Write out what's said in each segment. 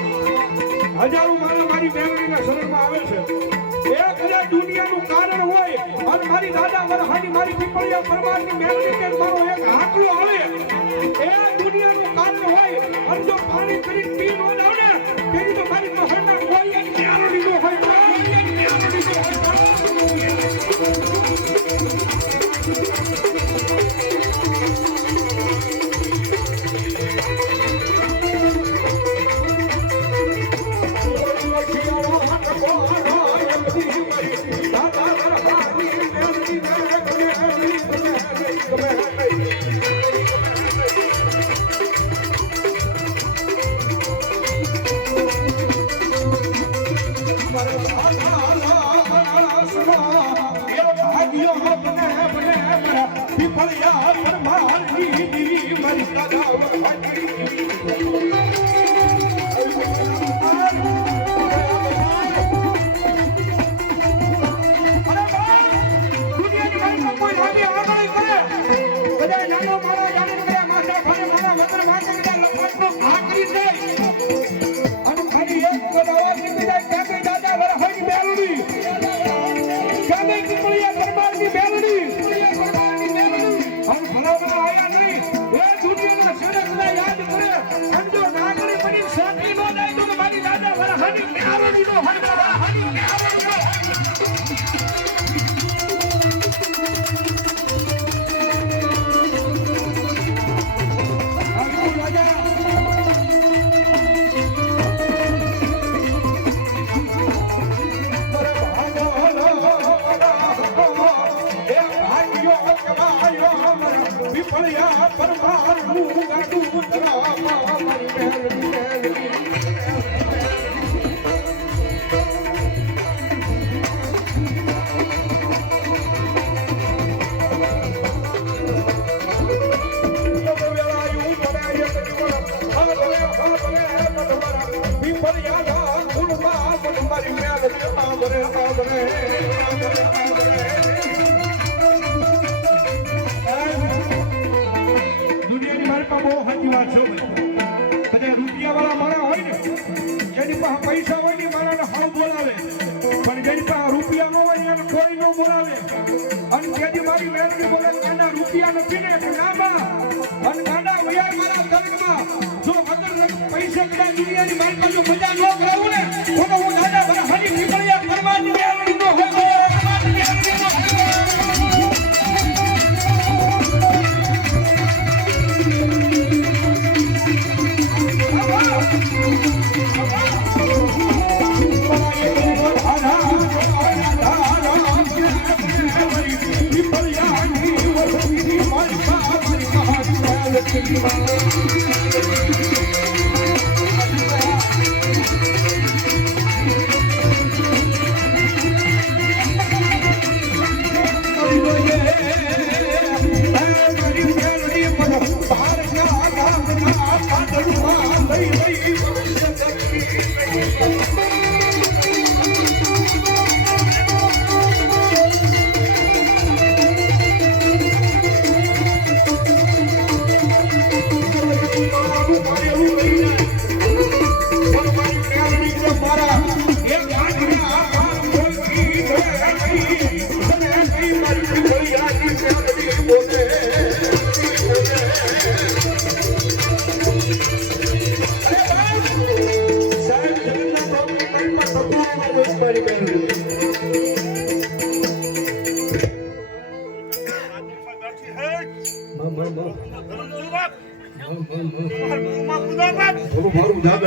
હજારો મારી મેમરીના શરણમાં આવે છે. એક હજાર દુનિયાનું કારણ હોય અને મારી દાદા વરહાની મારી પીપળિયા પરમારની મેમરી કે મારો એક હાકલો આવે એ દુનિયાનું કારણ હોય અને જો પાણી કરી પી ન જાવ ને તેની તો મારી મહલના કોઈ એક ન્યાલડી નો હોય કોઈ એક ન્યાલડી નો હોય.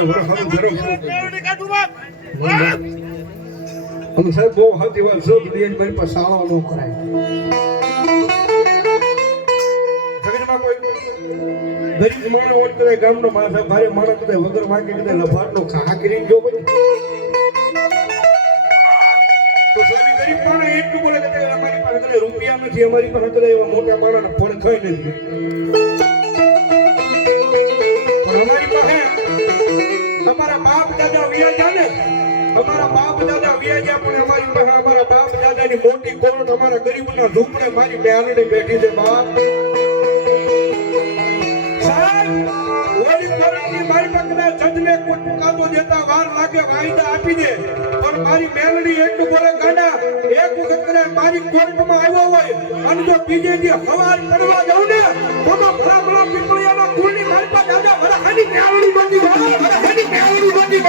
દાદા વરહાનું ધરો અમે સાહેબ બહુ હાથી વાત સૌ દુનિયાની મારી પાસે શાળાઓ ન કરાય જગતમાં કોઈ ગરીબ માણસ હોય કદાચ ગામનો માણસ ભારે માણસ કદાચ વગર માંગે કદાચ લફાટનો ખા કરીને જો પછી તો સાહેબ ગરીબ માણસ એટલું બોલે કે અમારી પાસે કદાચ રૂપિયા નથી અમારી પાસે કદાચ એવા મોટા માણસ ફળ ખાઈ નથી પણ અમારી પાસે અમારા બાપ દાદા વ્યાજા ને અમારા બાપ દાદા વ્યાજા પણ અમારી પાસે અમારા બાપ દાદાની મોટી કોરટ અમારા ગરીબના ઝૂંપડે મારી બેહાડી બેઠી છે બાપ મારી પાસે જજને કાતો દેતા વાર લાગે વાયદા આપી દે પણ મારી મેલડી એટલું બોલે ગાડા એક વખત કરે મારી કોર્ટમાં આવ્યો હોય અને જો બીજે દી હવાર કરવા જાઉં ને તો ભલા ભલા પીપળિયાના કુળની મારી પાસે દાદા વરહાની મેલડી બની વરહાની મેલડી બની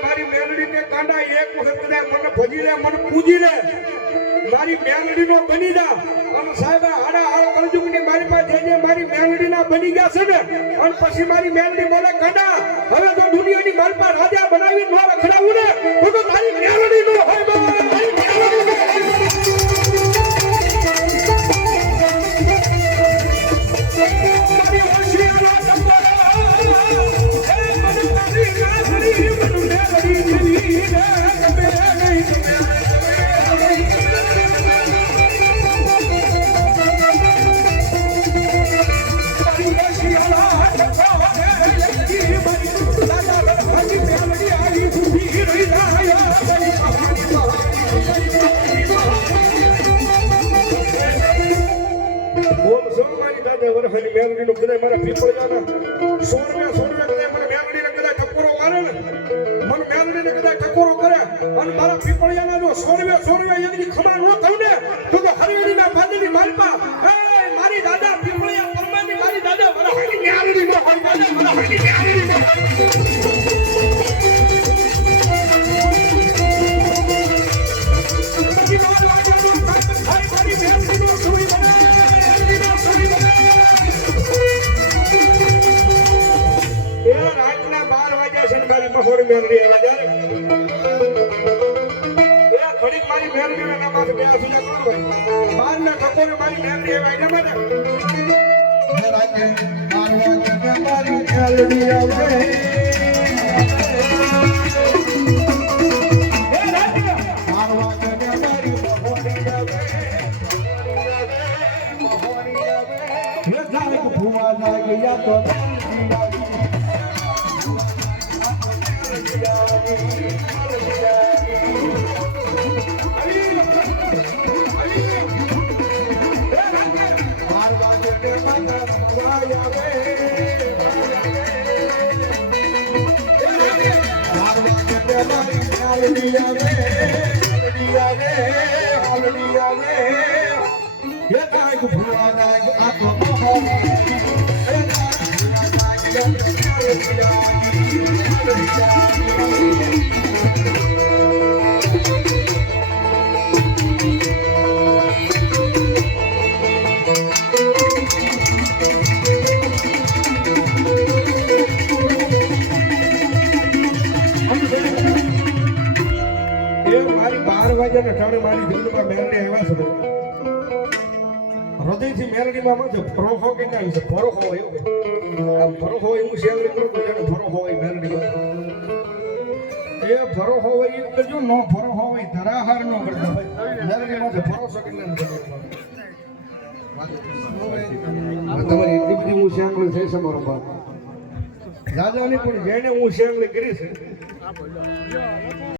મારી મેલડી કે કાંડા એક વખત મને ભજી લે મને પૂજી લે મારી મેલડી નો બની જા અને સાહેબ આડા આળ કળજુગ ની મારી પાસે જે મારી મેલડી ના બની ગયા છે ને અને પછી મારી મેલડી બોલે કાંડા હવે તો દુનિયાની મારી પાસે રાજા બનાવી નો રખડાવું ને તો તારી મેલડી નો હોય મારી મેલડી નો વરહાની મેલડી નો કદાચ મારા પીપળ જાના સોરવે કદાચ મને મેલડી ને કદાચ ટકોરો મારે ને મને મેલડી ને કદાચ ટકોરો કરે અને મારા પીપળિયાના જો સોરવે એની ખમા ન કહું ને તો હરિયરી ના બાદની મારી પા એ મારી દાદા પીપળિયા પરમાની મારી દાદા વરહાની મેલડી નો હોય વરહાની મેલડી નો મહોર મેલડી આવા જાય એ ઘડીક મારી મેલડી ના માથે બે સુજા કરો ભાઈ બાર ના ઠકોરે મારી મેલડી આવા એના માટે રાજે મારી મેલડી આવે એ રાજે મારવા કે મારી મહોરી આવે હે જાણે ભૂવા લાગ્યા તો મારી દિલમાં મેલડી આવ્યા છે હૃદયથી મેલડીમાં માથે ફરોહો કે ના છે ફરોહો એવું આ ફરોહો એવું શેરડી કરું તો જાણે ફરોહો હોય મેલડીમાં એ ફરોહો હોય એ કરજો નો ફરોહો હોય ધરાહાર નો કરજો મેલડી માથે ફરોસો કે ના તમારી એટલી બધી હું શેંગલી થઈ છે મારો બાપ દાદાની પણ જેને હું શેંગલી કરી છે